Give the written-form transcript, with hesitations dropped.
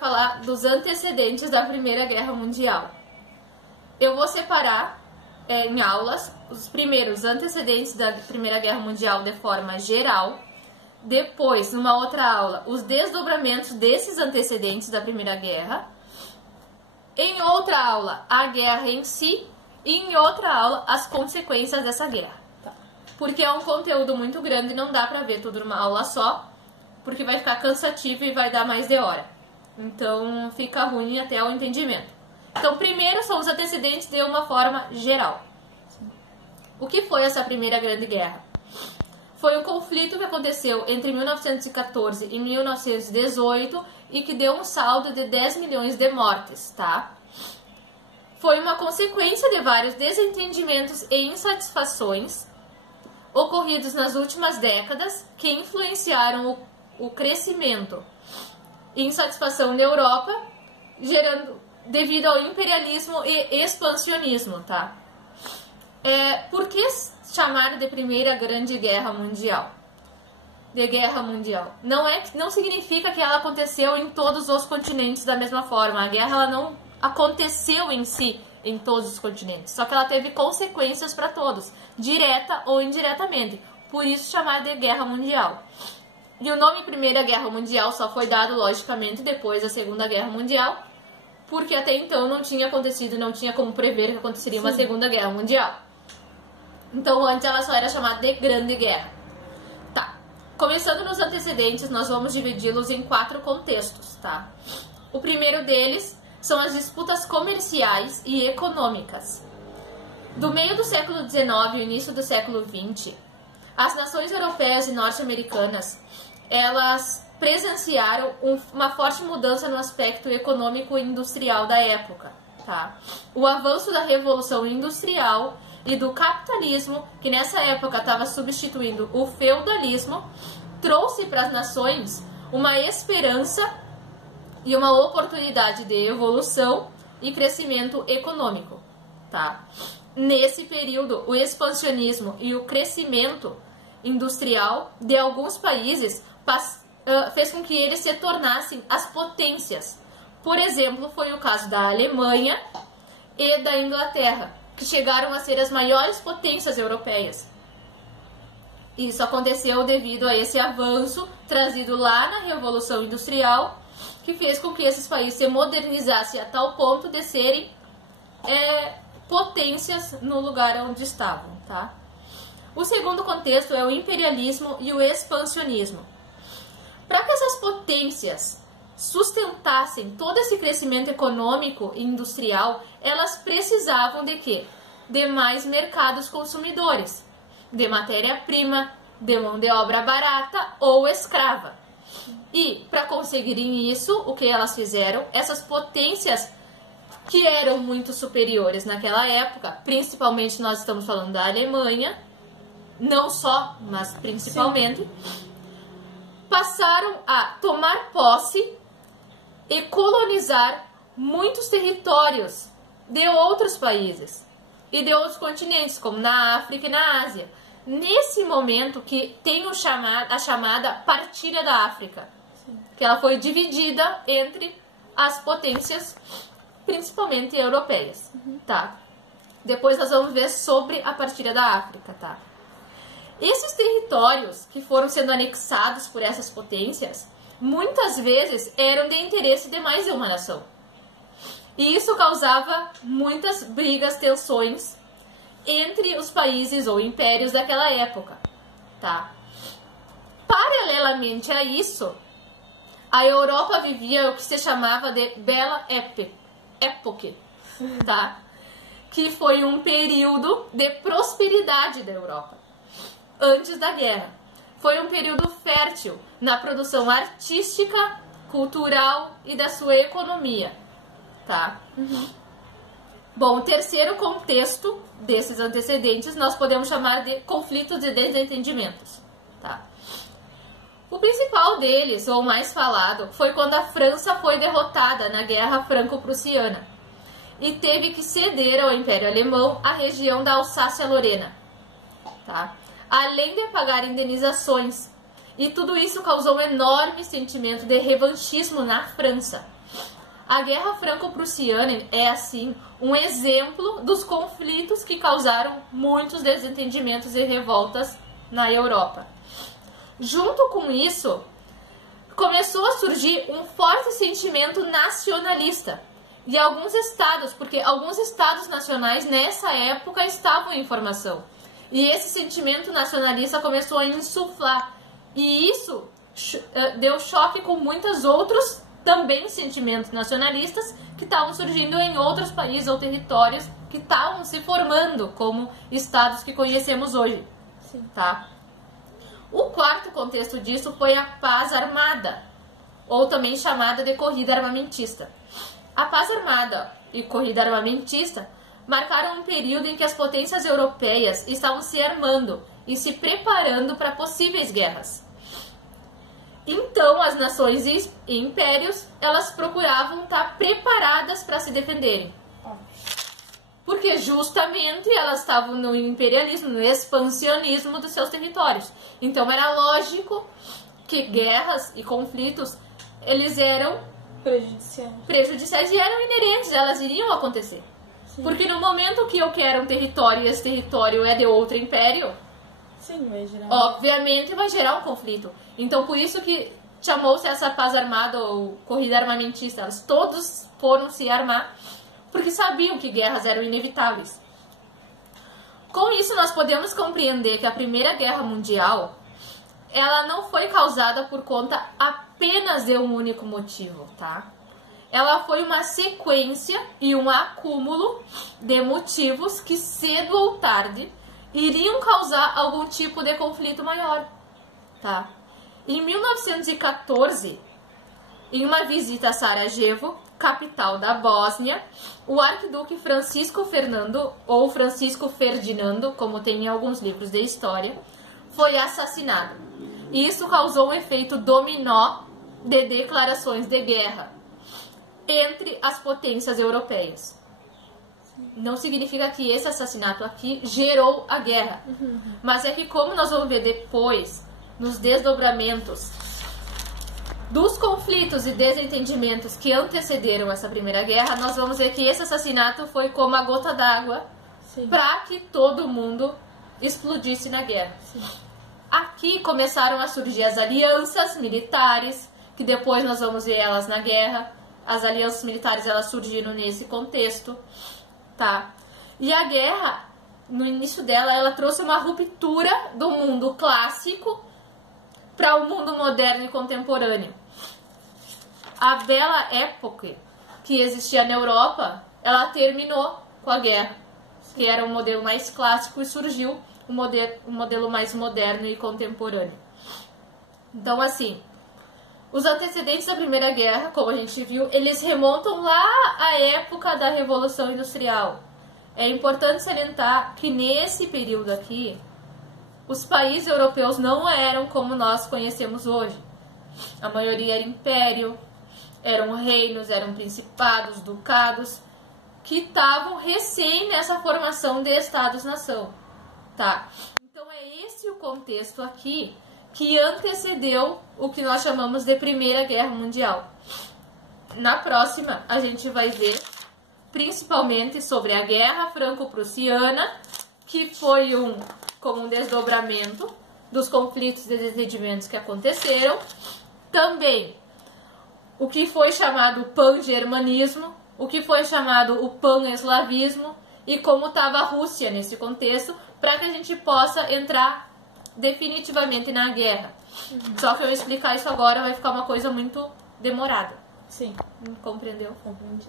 falar dos antecedentes da Primeira Guerra Mundial. Eu vou separar em aulas os primeiros antecedentes da Primeira Guerra Mundial de forma geral. Depois, numa outra aula, os desdobramentos desses antecedentes da Primeira Guerra. Em outra aula, a guerra em si. E em outra aula, as consequências dessa guerra. Porque é um conteúdo muito grande e não dá pra ver tudo numa aula só, porque vai ficar cansativo e vai dar mais de hora. Então, fica ruim até o entendimento. Então, primeiro são os antecedentes de uma forma geral. O que foi essa Primeira Grande Guerra? Foi um conflito que aconteceu entre 1914 e 1918 e que deu um saldo de 10 milhões de mortes, tá? Foi uma consequência de vários desentendimentos e insatisfações ocorridos nas últimas décadas que influenciaram o crescimento e insatisfação na Europa, devido ao imperialismo e expansionismo, tá? Por que chamar de Primeira Grande Guerra Mundial? De Guerra Mundial. Não significa que ela aconteceu em todos os continentes da mesma forma. A guerra ela não aconteceu em si em todos os continentes, só que ela teve consequências para todos, direta ou indiretamente. Por isso chamar de Guerra Mundial. E o nome Primeira Guerra Mundial só foi dado, logicamente, depois da Segunda Guerra Mundial, porque até então não tinha acontecido, não tinha como prever que aconteceria uma Segunda Guerra Mundial. Então antes ela só era chamada de Grande Guerra. Tá. Começando nos antecedentes, nós vamos dividi-los em 4 contextos, tá? O primeiro deles são as disputas comerciais e econômicas. Do meio do século XIX e início do século XX, as nações europeias e norte-americanas, elas presenciaram uma forte mudança no aspecto econômico e industrial da época, tá? O avanço da Revolução Industrial e do capitalismo, que nessa época estava substituindo o feudalismo, trouxe para as nações uma esperança e uma oportunidade de evolução e crescimento econômico, tá? Nesse período, o expansionismo e o crescimento industrial de alguns países fez com que eles se tornassem as potências. Por exemplo, foi o caso da Alemanha e da Inglaterra, que chegaram a ser as maiores potências europeias. Isso aconteceu devido a esse avanço trazido lá na Revolução Industrial, que fez com que esses países se modernizassem a tal ponto de serem potências no lugar onde estavam, tá? O segundo contexto é o imperialismo e o expansionismo. Para que essas potências sustentassem todo esse crescimento econômico e industrial, elas precisavam de quê? De mais mercados consumidores, de matéria-prima, de mão de obra barata ou escrava. E, para conseguirem isso, o que elas fizeram? Essas potências que eram muito superiores naquela época, principalmente nós estamos falando da Alemanha, não só, mas principalmente, passaram a tomar posse e colonizar muitos territórios de outros países e de outros continentes, como na África e na Ásia. Nesse momento que tem a chamada Partilha da África, que ela foi dividida entre as potências, principalmente europeias, tá? Depois nós vamos ver sobre a Partilha da África, tá? Esses territórios que foram sendo anexados por essas potências, muitas vezes eram de interesse de mais de uma nação. E isso causava muitas brigas, tensões entre os países ou impérios daquela época, tá? Paralelamente a isso, a Europa vivia o que se chamava de Belle Époque, tá? Que foi um período de prosperidade da Europa, antes da guerra. Foi um período fértil na produção artística, cultural e da sua economia, tá? Bom, o terceiro contexto desses antecedentes nós podemos chamar de conflitos e desentendimentos, tá? O principal deles, ou mais falado, foi quando a França foi derrotada na Guerra Franco-Prussiana e teve que ceder ao Império Alemão a região da Alsácia-Lorena, tá? Além de pagar indenizações E tudo isso causou um enorme sentimento de revanchismo na França. A Guerra Franco-Prussiana é, assim, um exemplo dos conflitos que causaram muitos desentendimentos e revoltas na Europa. Junto com isso, começou a surgir um forte sentimento nacionalista. E alguns estados, porque alguns estados nacionais nessa época estavam em formação. E esse sentimento nacionalista começou a insuflar. E isso deu choque com muitos outros também sentimentos nacionalistas que estavam surgindo em outros países ou territórios que estavam se formando como estados que conhecemos hoje. Sim. Tá? O quarto contexto disso foi a paz armada, ou também chamada de corrida armamentista. A paz armada e corrida armamentista marcaram um período em que as potências europeias estavam se armando e se preparando para possíveis guerras. Então, as nações e impérios, elas procuravam estar preparadas para se defenderem. Porque justamente elas estavam no imperialismo, no expansionismo dos seus territórios. Então, era lógico que guerras e conflitos, eles eram prejudiciais e eram inerentes, elas iriam acontecer. Sim. Porque no momento que eu quero um território e esse território é de outro império, sim, vai gerar... obviamente vai gerar um conflito. Então, por isso que chamou-se essa paz armada ou corrida armamentista. Elas todos foram se armar porque sabiam que guerras eram inevitáveis. Com isso, nós podemos compreender que a Primeira Guerra Mundial, ela não foi causada por conta apenas de um único motivo, tá? Ela foi uma sequência e um acúmulo de motivos que cedo ou tarde iriam causar algum tipo de conflito maior, tá? Em 1914, em uma visita a Sarajevo, capital da Bósnia, o arquiduque Francisco Fernando, ou Francisco Ferdinando, como tem em alguns livros de história, foi assassinado. E isso causou um efeito dominó de declarações de guerra entre as potências europeias. Não significa que esse assassinato aqui gerou a guerra. Mas é que, como nós vamos ver depois, nos desdobramentos dos conflitos e desentendimentos que antecederam essa Primeira Guerra, nós vamos ver que esse assassinato foi como a gota d'água para que todo mundo explodisse na guerra. Sim. Aqui começaram a surgir as alianças militares, que depois nós vamos ver elas na guerra. As alianças militares, elas surgiram nesse contexto, tá? E a guerra, no início dela, ela trouxe uma ruptura do mundo clássico para o mundo moderno e contemporâneo. A bela época que existia na Europa, ela terminou com a guerra, que era um modelo mais clássico, e surgiu um modelo mais moderno e contemporâneo. Então, assim, os antecedentes da Primeira Guerra, como a gente viu, eles remontam lá à época da Revolução Industrial. É importante salientar que nesse período aqui, os países europeus não eram como nós conhecemos hoje. A maioria era império, eram reinos, eram principados, ducados, que estavam recém nessa formação de Estados-nação. Tá? Então é esse o contexto aqui que antecedeu o que nós chamamos de Primeira Guerra Mundial. Na próxima, a gente vai ver principalmente sobre a Guerra Franco-Prussiana, que foi como um desdobramento dos conflitos e desentendimentos que aconteceram. Também o que foi chamado pan-germanismo, o que foi chamado o pan-eslavismo e como estava a Rússia nesse contexto, para que a gente possa entrar definitivamente na guerra. Só que eu explicar isso agora vai ficar uma coisa muito demorada. Sim. Compreendeu? Compreendi.